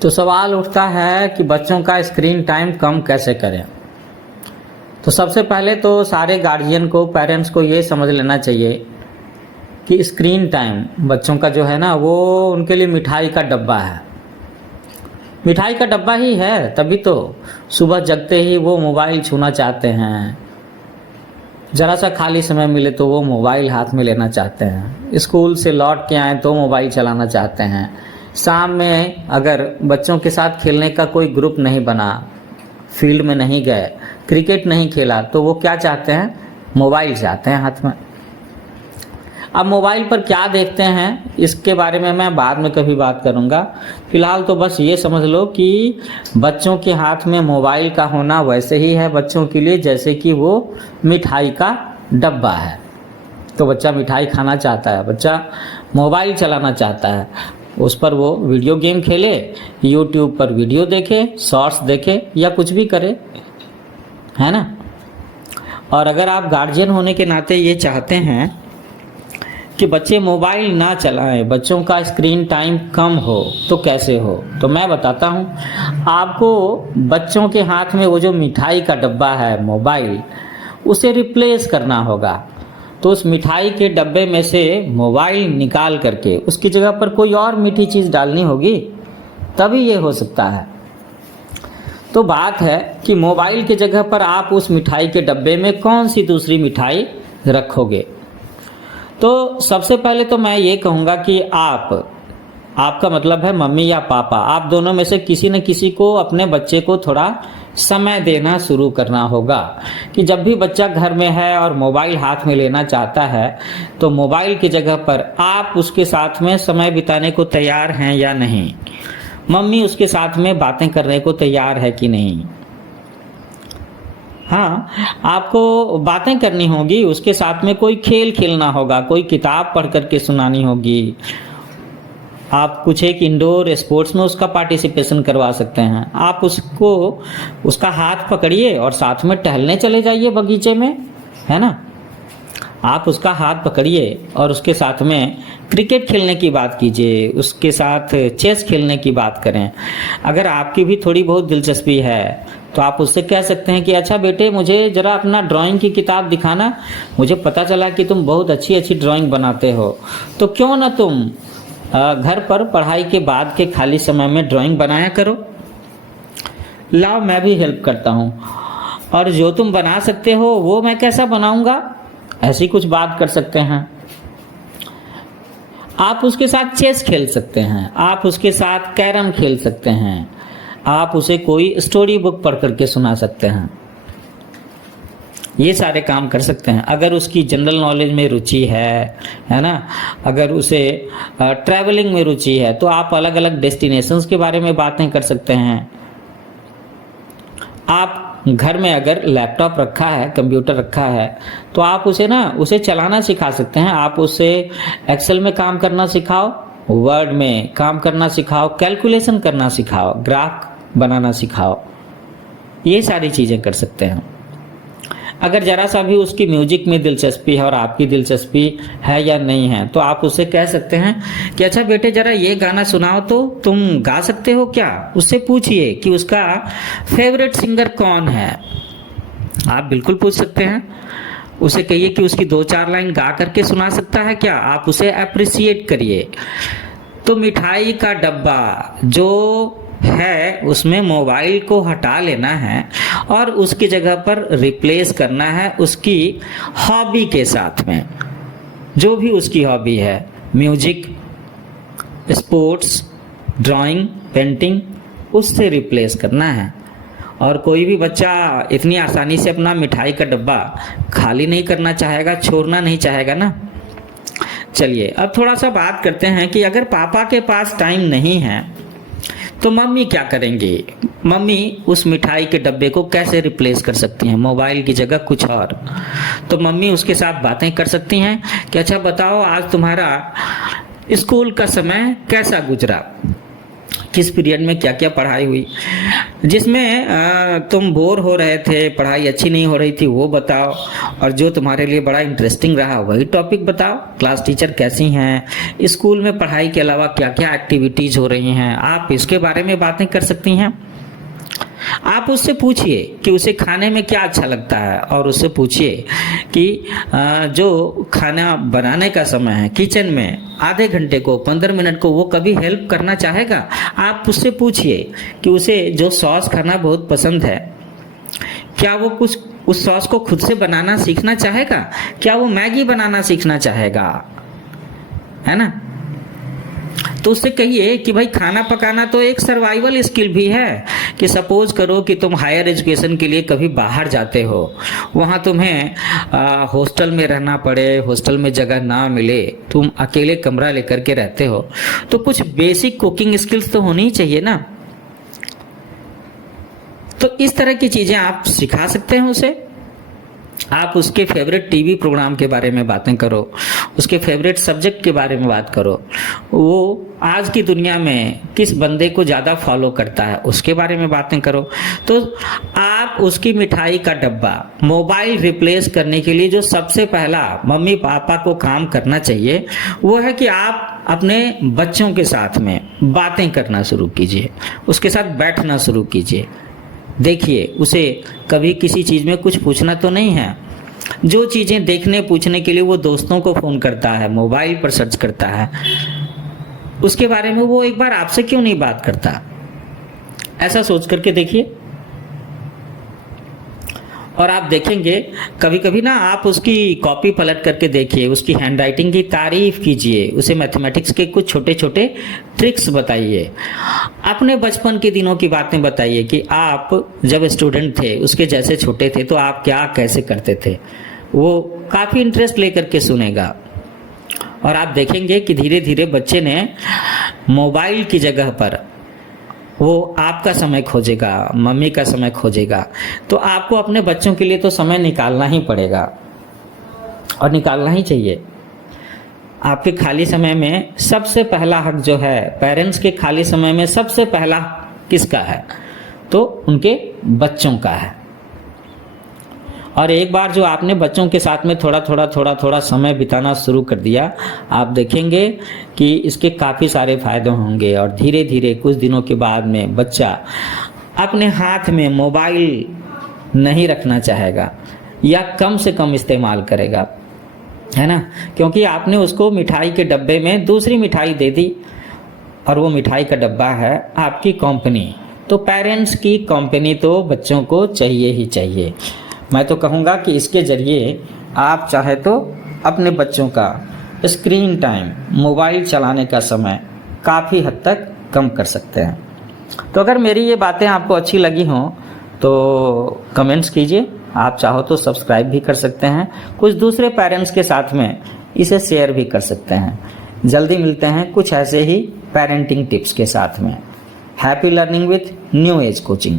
तो सवाल उठता है कि बच्चों का स्क्रीन टाइम कम कैसे करें। तो सबसे पहले तो सारे गार्जियन को, पेरेंट्स को ये समझ लेना चाहिए कि स्क्रीन टाइम बच्चों का जो है ना, वो उनके लिए मिठाई का डब्बा है। मिठाई का डब्बा ही है, तभी तो सुबह जगते ही वो मोबाइल छूना चाहते हैं, ज़रा सा खाली समय मिले तो वो मोबाइल हाथ में लेना चाहते हैं, स्कूल से लौट के आए तो मोबाइल चलाना चाहते हैं, शाम में अगर बच्चों के साथ खेलने का कोई ग्रुप नहीं बना, फील्ड में नहीं गए, क्रिकेट नहीं खेला, तो वो क्या चाहते हैं, मोबाइल चाहते हैं हाथ में। अब मोबाइल पर क्या देखते हैं इसके बारे में मैं बाद में कभी बात करूंगा। फिलहाल तो बस ये समझ लो कि बच्चों के हाथ में मोबाइल का होना वैसे ही है बच्चों के लिए जैसे कि वो मिठाई का डब्बा है। तो बच्चा मिठाई खाना चाहता है, बच्चा मोबाइल चलाना चाहता है, उस पर वो वीडियो गेम खेले, यूट्यूब पर वीडियो देखे, शॉर्ट्स देखे या कुछ भी करे, है ना। और अगर आप गार्जियन होने के नाते ये चाहते हैं कि बच्चे मोबाइल ना चलाएं, बच्चों का स्क्रीन टाइम कम हो, तो कैसे हो, तो मैं बताता हूँ आपको। बच्चों के हाथ में वो जो मिठाई का डब्बा है मोबाइल, उसे रिप्लेस करना होगा। तो उस मिठाई के डब्बे में से मोबाइल निकाल करके उसकी जगह पर कोई और मीठी चीज़ डालनी होगी, तभी ये हो सकता है। तो बात है कि मोबाइल की जगह पर आप उस मिठाई के डब्बे में कौन सी दूसरी मिठाई रखोगे। तो सबसे पहले तो मैं ये कहूँगा कि आपका मतलब है मम्मी या पापा, आप दोनों में से किसी न किसी को अपने बच्चे को थोड़ा समय देना शुरू करना होगा कि जब भी बच्चा घर में है और मोबाइल हाथ में लेना चाहता है, तो मोबाइल की जगह पर आप उसके साथ में समय बिताने को तैयार हैं या नहीं, मम्मी उसके साथ में बातें करने को तैयार है कि नहीं। हाँ, आपको बातें करनी होगी, उसके साथ में कोई खेल खेलना होगा, कोई किताब पढ़ करके सुनानी होगी, आप कुछ एक इंडोर स्पोर्ट्स में उसका पार्टिसिपेशन करवा सकते हैं। आप उसका हाथ पकड़िए और साथ में टहलने चले जाइए बगीचे में, है ना। आप उसका हाथ पकड़िए और उसके साथ में क्रिकेट खेलने की बात कीजिए, उसके साथ चेस खेलने की बात करें। अगर आपकी भी थोड़ी बहुत दिलचस्पी है तो आप उससे कह सकते हैं कि अच्छा बेटे, मुझे ज़रा अपना ड्राइंग की किताब दिखाना, मुझे पता चला कि तुम बहुत अच्छी अच्छी ड्राइंग बनाते हो, तो क्यों ना तुम घर पर पढ़ाई के बाद के खाली समय में ड्राइंग बनाया करो। लाओ, मैं भी हेल्प करता हूँ, और जो तुम बना सकते हो वो मैं कैसा बनाऊंगा, ऐसी कुछ बात कर सकते हैं। आप उसके साथ चेस खेल सकते हैं, आप उसके साथ कैरम खेल सकते हैं, आप उसे कोई स्टोरी बुक पढ़ करके सुना सकते हैं। ये सारे काम कर सकते हैं। अगर उसकी जनरल नॉलेज में रुचि है ना, अगर उसे ट्रैवलिंग में रुचि है, तो आप अलग अलग डेस्टिनेशंस के बारे में बातें कर सकते हैं। आप घर में अगर लैपटॉप रखा है, कंप्यूटर रखा है, तो आप उसे चलाना सिखा सकते हैं। आप उसे एक्सेल में काम करना सिखाओ, वर्ड में काम करना सिखाओ, कैलकुलेशन करना सिखाओ, ग्राफ बनाना सिखाओ। ये सारी चीज़ें कर सकते हैं। अगर ज़रा सा भी उसकी म्यूजिक में दिलचस्पी है और आपकी दिलचस्पी है या नहीं है, तो आप उससे कह सकते हैं कि अच्छा बेटे, ज़रा ये गाना सुनाओ, तो तुम गा सकते हो क्या। उससे पूछिए कि उसका फेवरेट सिंगर कौन है। आप बिल्कुल पूछ सकते हैं। उसे कहिए कि उसकी 2-4 लाइन गा करके सुना सकता है क्या। आप उसे अप्रिसिएट करिए। तो मिठाई का डब्बा जो है उसमें मोबाइल को हटा लेना है और उसकी जगह पर रिप्लेस करना है उसकी हॉबी के साथ में। जो भी उसकी हॉबी है, म्यूजिक, स्पोर्ट्स, ड्राइंग, पेंटिंग, उससे रिप्लेस करना है। और कोई भी बच्चा इतनी आसानी से अपना मिठाई का डब्बा खाली नहीं करना चाहेगा, छोड़ना नहीं चाहेगा ना। चलिए अब थोड़ा सा बात करते हैं कि अगर पापा के पास टाइम नहीं है तो मम्मी क्या करेंगी। मम्मी उस मिठाई के डब्बे को कैसे रिप्लेस कर सकती हैं, मोबाइल की जगह कुछ और। तो मम्मी उसके साथ बातें कर सकती हैं कि अच्छा बताओ, आज तुम्हारा स्कूल का समय कैसा गुजरा, किस पीरियड में क्या क्या पढ़ाई हुई, जिसमें तुम बोर हो रहे थे, पढ़ाई अच्छी नहीं हो रही थी, वो बताओ, और जो तुम्हारे लिए बड़ा इंटरेस्टिंग रहा वही टॉपिक बताओ। क्लास टीचर कैसी हैं, स्कूल में पढ़ाई के अलावा क्या क्या एक्टिविटीज हो रही हैं, आप इसके बारे में बातें कर सकती हैं। आप उससे पूछिए कि उसे खाने में क्या अच्छा लगता है, और उससे पूछिए कि जो खाना बनाने का समय है किचन में आधे घंटे को 15 मिनट को वो कभी हेल्प करना चाहेगा। आप उससे पूछिए कि उसे जो सॉस खाना बहुत पसंद है, क्या वो कुछ उस सॉस को खुद से बनाना सीखना चाहेगा, क्या वो मैगी बनाना सीखना चाहेगा, है ना। तो उससे कहिए कि भाई खाना पकाना तो एक सर्वाइवल स्किल भी है, कि सपोज करो कि तुम हायर एजुकेशन के लिए कभी बाहर जाते हो, वहाँ तुम्हें हॉस्टल में रहना पड़े, हॉस्टल में जगह ना मिले, तुम अकेले कमरा लेकर के रहते हो, तो कुछ बेसिक कुकिंग स्किल्स तो होनी ही चाहिए ना। तो इस तरह की चीजें आप सिखा सकते हैं उसे। आप उसके फेवरेट टीवी प्रोग्राम के बारे में बातें करो, उसके फेवरेट सब्जेक्ट के बारे में बात करो, वो आज की दुनिया में किस बंदे को ज़्यादा फॉलो करता है उसके बारे में बातें करो। तो आप उसकी मिठाई का डब्बा, मोबाइल रिप्लेस करने के लिए जो सबसे पहला मम्मी पापा को काम करना चाहिए वो है कि आप अपने बच्चों के साथ में बातें करना शुरू कीजिए, उसके साथ बैठना शुरू कीजिए। देखिए, उसे कभी किसी चीज़ में कुछ पूछना तो नहीं है। जो चीज़ें देखने पूछने के लिए वो दोस्तों को फ़ोन करता है, मोबाइल पर सर्च करता है, उसके बारे में वो एक बार आपसे क्यों नहीं बात करता, ऐसा सोच करके देखिए। और आप देखेंगे कभी कभी ना, आप उसकी कॉपी पलट करके देखिए, उसकी हैंडराइटिंग की तारीफ कीजिए, उसे मैथमेटिक्स के कुछ छोटे छोटे ट्रिक्स बताइए, अपने बचपन के दिनों की बातें बताइए कि आप जब स्टूडेंट थे, उसके जैसे छोटे थे, तो आप क्या कैसे करते थे। वो काफ़ी इंटरेस्ट लेकर के सुनेगा। और आप देखेंगे कि धीरे धीरे बच्चे ने मोबाइल की जगह पर वो आपका समय खोजेगा, मम्मी का समय खोजेगा। तो आपको अपने बच्चों के लिए तो समय निकालना ही पड़ेगा, और निकालना ही चाहिए। आपके खाली समय में सबसे पहला हक जो है, पेरेंट्स के खाली समय में सबसे पहला किसका है, तो उनके बच्चों का है। और एक बार जो आपने बच्चों के साथ में थोड़ा समय बिताना शुरू कर दिया, आप देखेंगे कि इसके काफ़ी सारे फायदे होंगे। और धीरे धीरे कुछ दिनों के बाद में बच्चा अपने हाथ में मोबाइल नहीं रखना चाहेगा, या कम से कम इस्तेमाल करेगा, है ना। क्योंकि आपने उसको मिठाई के डब्बे में दूसरी मिठाई दे दी, और वो मिठाई का डब्बा है आपकी कंपनी। तो पेरेंट्स की कंपनी तो बच्चों को चाहिए ही चाहिए। मैं तो कहूँगा कि इसके ज़रिए आप चाहे तो अपने बच्चों का स्क्रीन टाइम, मोबाइल चलाने का समय काफ़ी हद तक कम कर सकते हैं। तो अगर मेरी ये बातें आपको अच्छी लगी हों तो कमेंट्स कीजिए। आप चाहो तो सब्सक्राइब भी कर सकते हैं, कुछ दूसरे पेरेंट्स के साथ में इसे शेयर भी कर सकते हैं। जल्दी मिलते हैं कुछ ऐसे ही पेरेंटिंग टिप्स के साथ में। Happy learning with new age coaching.